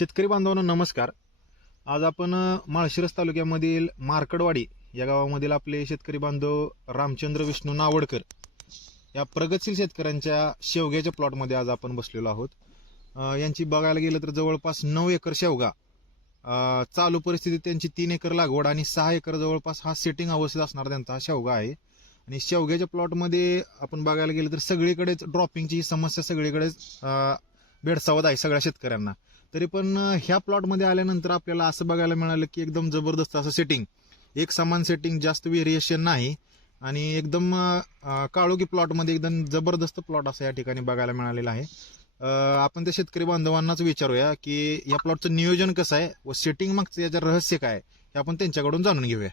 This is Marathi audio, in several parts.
शेतकरी बांधवांनो नमस्कार. आज आपण माळशिरस तालुक्यामधील मार्कडवाडी या गावामधील आपले शेतकरी बांधव रामचंद्र विष्णू नावडकर या प्रगतशील शेतकऱ्यांच्या शेवग्याच्या प्लॉटमध्ये आज आपण बसलेलो आहोत. यांची बघायला गेलं तर जवळपास नऊ एकर शेवगा चालू परिस्थितीत त्यांची तीन एकर लागवड आणि सहा एकर जवळपास हा सेटिंग अवस्थेत असणारा त्यांचा हा शेवगा आहे. आणि शेवग्याच्या प्लॉटमध्ये आपण बघायला गेलं तर सगळीकडेच ड्रॉपिंगची समस्या सगळीकडेच भेडसावत आहे सगळ्या शेतकऱ्यांना. तरी पण ह्या प्लॉटमध्ये आल्यानंतर आपल्याला असं बघायला मिळालं की एकदम जबरदस्त असं सेटिंग एक समान सेटिंग जास्त व्हेरिएशन नाही. आणि एकदम काळोखी प्लॉटमध्ये एकदम जबरदस्त प्लॉट असं या ठिकाणी बघायला मिळालेलं आहे. आपण त्या शेतकरी बांधवांनाच विचारूया की या प्लॉटचं नियोजन कसं आहे व सेटिंग मागचं याचं रहस्य काय हे आपण त्यांच्याकडून जाणून घेऊया.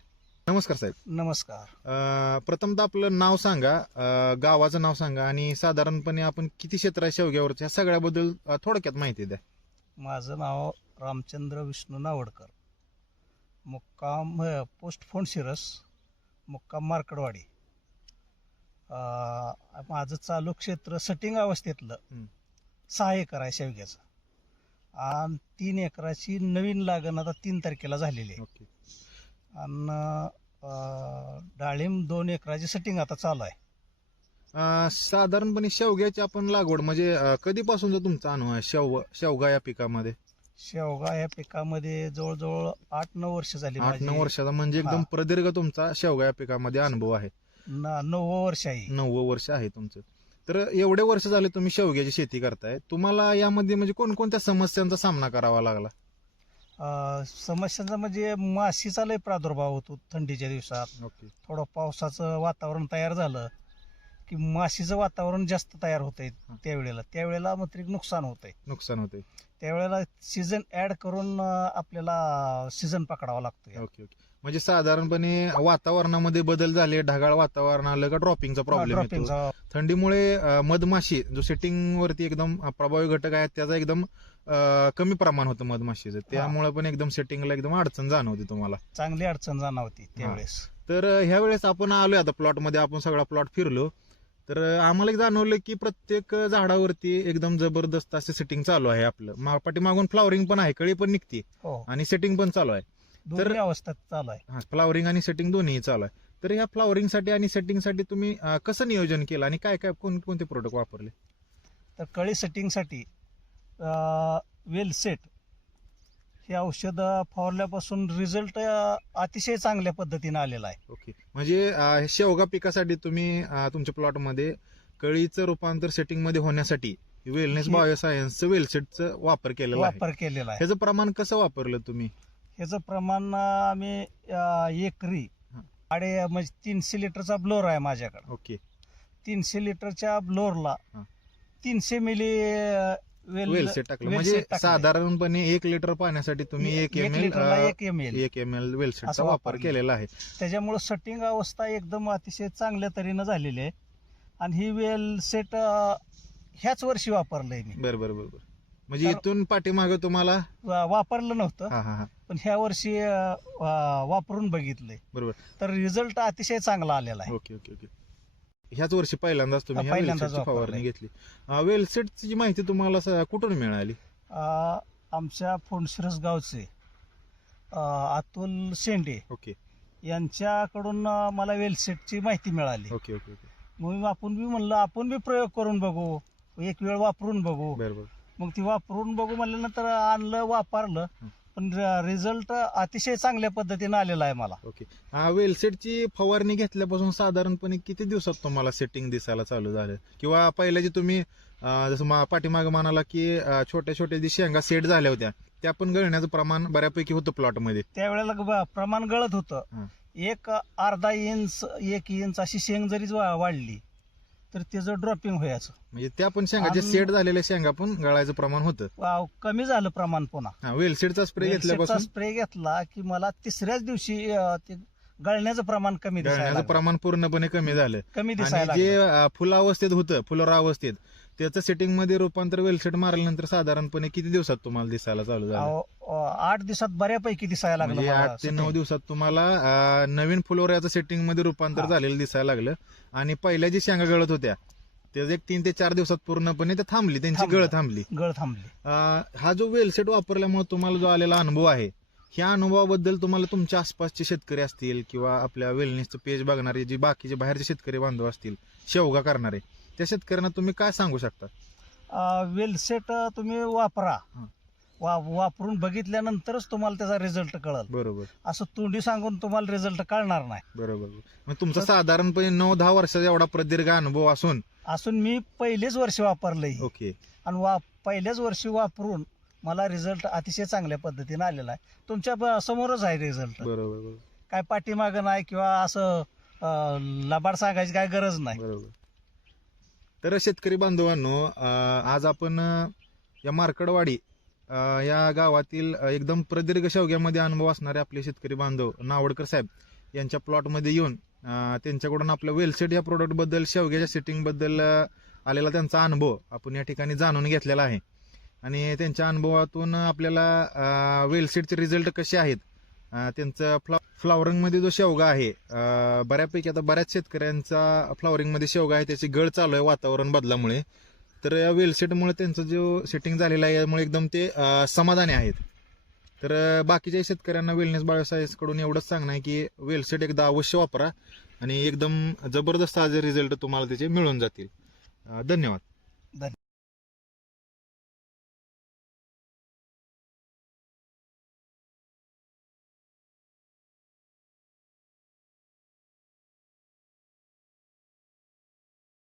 नमस्कार साहेब. नमस्कार. प्रथमतः आपलं नाव सांगा गावाचं नाव सांगा आणि साधारणपणे आपण किती क्षेत्र आहे शेवग्यावरचं ह्या सगळ्याबद्दल थोडक्यात माहिती द्या. माझं नाव रामचंद्र विष्णू नावडकर. मुक्काम पोस्ट फोंडशिरस मुक्काम मार्कडवाडी. माझं चालू क्षेत्र सटिंग अवस्थेतलं. सहा एकर आहे शेवग्याचं. आणि तीन एकराची नवीन लागण आता तीन तारखेला झालेली आहे. आणि डाळिंब दोन एकराची सटिंग आता चालू आहे. साधारणपणे शेवग्याची आपण लागवड म्हणजे अ, कधीपासूनचा तुमचा अनुभव आहे शेव शेवगा या पिकामध्ये? शेवगा या पिकामध्ये जवळजवळ आठ नऊ वर्ष झाली आठ माझी. नऊ वर्षाचा म्हणजे एकदम हा. प्रदीर्घ तुमचा शेवगा या पिकामध्ये अनुभव आहे. न- नववं वर्ष आहे. नव्वद वर्ष आहे तुमचं. तर एवढे वर्ष झाले तुम्ही शेवग्याची शेती करताय. तुम्हाला यामध्ये म्हणजे कोणकोणत्या समस्यांचा सामना करावा लागला? अ, समस्यांचा म्हणजे माशीचा लय प्रादुर्भाव होतो थंडीच्या दिवसात. ओके. थोडं पावसाचं वातावरण तयार झालं. की माशीचं वातावरण जास्त तयार होतंय हा. त्यावेळेला. त्यावेळेला मात्र एक नुकसान होतंय. नुकसान होते त्यावेळेला सीझन ऍड करून अ, आपल्याला सीझन पकडावा लागतोय. Okay okay. म्हणजे साधारणपणे वातावरणामध्ये बदल झाले ढगाळ वातावरण आलं का ड्रॉपिंगचा प्रॉब्लेम येतो. ड्रॉपिंगचा थंडीमुळे अं, मधमाशी जो सेटिंग वरती एकदम प्रभावी घटक आहे त्याचा एकदम अं, कमी प्रमाण होतं मधमाशीचं. त्यामुळे पण एकदम सेटिंगला एकदम अडचण जाणवते तुम्हाला. चांगली अडचण जाणवती त्यावेळेस. तर अं, ह्या वेळेस आपण आलोय आता प्लॉटमध्ये आपण सगळा प्लॉट फिरलो. तर आम्हाला एक जाणवलं की प्रत्येक झाडावरती एकदम जबरदस्त असे सेटिंग चालू आहे आपलं. पाठीमागून फ्लॉवरिंग पण आहे कळी पण निघते. हो. आणि सेटिंग पण चालू आहे. दोन्ही अवस्थेत चालू आहे. फ्लॉवरिंग आणि सेटिंग दोन्ही चालू आहे. तर ह्या फ्लॉवरिंगसाठी आणि सेटिंगसाठी तुम्ही कसं नियोजन केलं आणि काय काय कोण कोणते प्रोडक्ट वापरले? तर कळी सेटिंगसाठी वेल सेट हे औषध फवारल्यापासून रिझल्ट अतिशय चांगल्या पद्धतीने आलेला आहे. ओके. म्हणजे अं, शेवगा पिकासाठी तुम्ही अं, तुमच्या प्लॉटमध्ये कळीचं रूपांतर सेटिंगमध्ये होण्यासाठी वेलनेस हे- बायोसायन्सचं वेलसेटचं वापर केलेला आहे. वापर केलेला आहे. ह्याचं प्रमाण कसं वापरलं तुम्ही? ह्याचं प्रमाण अं, आम्ही अं, एकरी हा. अडे म्हणजे तीनशे लिटरचा ब्लोअर आहे माझ्याकडे. ओके. तीनशे लिटरच्या ब्लोअरला हा. तीनशे मिली वेल वेलसेट टाकलं. म्हणजे सेट. साधारणपणे एक लिटर पाण्यासाठी तुम्ही एक एम एल एक एम एल एक एम एल वेलसेटचा वापर केलेला आहे. त्याच्यामुळे सटिंग अवस्था एकदम अतिशय चांगल्या तऱ्हेनं झालेली आहे. आणि ही वेल सेट ह्याच वर्षी वापरलंय मी. बरं बरं बरं बरं. म्हणजे इथून पाठीमागं तुम्हाला? वापरलं नव्हतं. पण ह्या वर्षी वापरून बघितलंय. बरोबर. तर रिझल्ट अतिशय चांगला आलेला आहे. Okay okay okay. ह्याच वर्षी पहिल्यांदाच तुम्ही ह्या पहिल्यांदाच वेलसेटची फवारणी वापरलंय. घेतली. अं, वेलसेटची माहिती तुम्हाला स- कुठून मिळाली? अं, आमच्या फोंडशिरस गावचे अं, अतुल शेंडे ओके. यांच्याकडून अं, मला वेलसेटची माहिती मिळाली. Okay okay okay. मग आपण बी म्हणलं आपण बी प्रयोग करून बघू. एक वेळ वापरून बघू. मग ती वापरून बघू म्हणल्यानंतर आणलं वापरलं. हं. पण रिझल्ट अतिशय चांगल्या पद्धतीने आलेला आहे मला. ओके हा वेलसेटची फवारणी घेतल्यापासून साधारणपणे किती दिवसात तुम्हाला सेटिंग दिसायला चालू झालं? किंवा पहिल्या जे तुम्ही अं, जसं मा- पाठीमागं म्हणाला की अं, छोट्या छोट्या जी शेंगा सेट झाल्या होत्या त्या पण गळण्याचं प्रमाण बऱ्यापैकी होतं प्लॉटमध्ये त्यावेळेला ब- प्रमाण गळत हं. होतं एक अर्धा इंच एक इंच अशी शेंग जरी वा- वाढली तर त्याचं ड्रॉपिंग व्हायचं. म्हणजे त्या पण शेंगा जे सेट झालेल्या शेंगा पण गळायचं प्रमाण होतं. कमी झालं प्रमाण पुन्हा. हा वेलसेटचा स्प्रे घेतल्यापासून? स्प्रे घेतला की मला तिसऱ्याच दिवशी अं, ते गळण्याचं प्रमाण कमी दिसायला गळण्याचं लागलं. प्रमाण पूर्णपणे कमी झालं. कमी दिसायला आणि जे लागलं. अं, फुलावस्थेत होतं फुलोरा अवस्थेत त्याचं सेटिंगमध्ये रूपांतर वेलसेट मारल्यानंतर साधारणपणे किती दिवसात तुम्हाला दिसायला चालू झालं अहो, अं, आठ दिवसात बऱ्यापैकी दिसायला लागलं म्हणजे मला आठ ते setting. नऊ दिवसात तुम्हाला अं, नवीन फुलोऱ्याचं सेटिंगमध्ये रूपांतर हा. झालेलं दिसायला लागलं आणि पहिल्या जी शेंगा गळत होत्या ते एक तीन ते चार दिवसात पूर्णपणे ते थांबली त्यांची थांबलं. गळ थांबली गळ थांबली अं, हा जो वेलसेट वापरल्यामुळे तुम्हाला जो आलेला अनुभव आहे ह्या अनुभवाबद्दल तुम्हाला तुमच्या आसपासचे शेतकरी असतील किंवा आपल्या वेलनेसचं पेज बघणारे जे बाकीचे बाहेरचे शेतकरी बांधव असतील शेवगा करणारे त्या शेतकऱ्यांना तुम्ही काय सांगू शकता? वेल सेट तुम्ही वापरा. हं. वा वापरून बघितल्यानंतरच तुम्हाला त्याचा रिझल्ट कळल. बरोबर. असं तोंडी सांगून तुम्हाला रिझल्ट कळणार नाही. बरोबर. मग तुमचा साधारणपणे नऊ दहा वर्षाचा एवढा प्रदीर्घ अनुभव असून? असून मी पहिलेच वर्षी वापरलंय. ओके. आणि वा पहिल्याच वर्षी वापरून मला रिझल्ट अतिशय चांगल्या पद्धतीने आलेला आहे. तुमच्या ब- समोरच आहे रिझल्ट बरोबर बरोबर. काय पाठीमागं नाही किंवा असं अं, लबाड सांगायची काय गरज नाही. बरोबर. तर शेतकरी बांधवांनो आज आपण या मार्कडवाडी या गावातील एकदम प्रदीर्घ शेवग्यामध्ये अनुभव असणारे आपले शेतकरी बांधव नावडकर साहेब यांच्या प्लॉटमध्ये येऊन त्यांच्याकडून आपलं वेलसेट या प्रोडक्टबद्दल शेवग्याच्या सेटिंगबद्दल आलेला त्यांचा अनुभव आपण या ठिकाणी जाणून घेतलेला आहे. आणि त्यांच्या अनुभवातून आपल्याला वेलसेटचे रिझल्ट कसे आहेत त्यांचं फ्ला फ्लावरिंगमध्ये जो शेवगा आहे बऱ्यापैकी आता बऱ्याच शेतकऱ्यांचा फ्लॉवरिंगमध्ये शेवगा आहे त्याची गळ चालू आहे वातावरण बदलामुळे. तर या वेलसेटमुळे त्यांचं जो सेटिंग झालेलं आहे यामुळे एकदम ते समाधानी आहेत. तर बाकीच्या शेतकऱ्यांना वेलनेस बायोसायन्स एवढंच सांगणं आहे की वेलसेट एकदा अवश्य वापरा आणि एकदम जबरदस्त आज रिझल्ट तुम्हाला त्याचे मिळून जातील. धन्यवाद.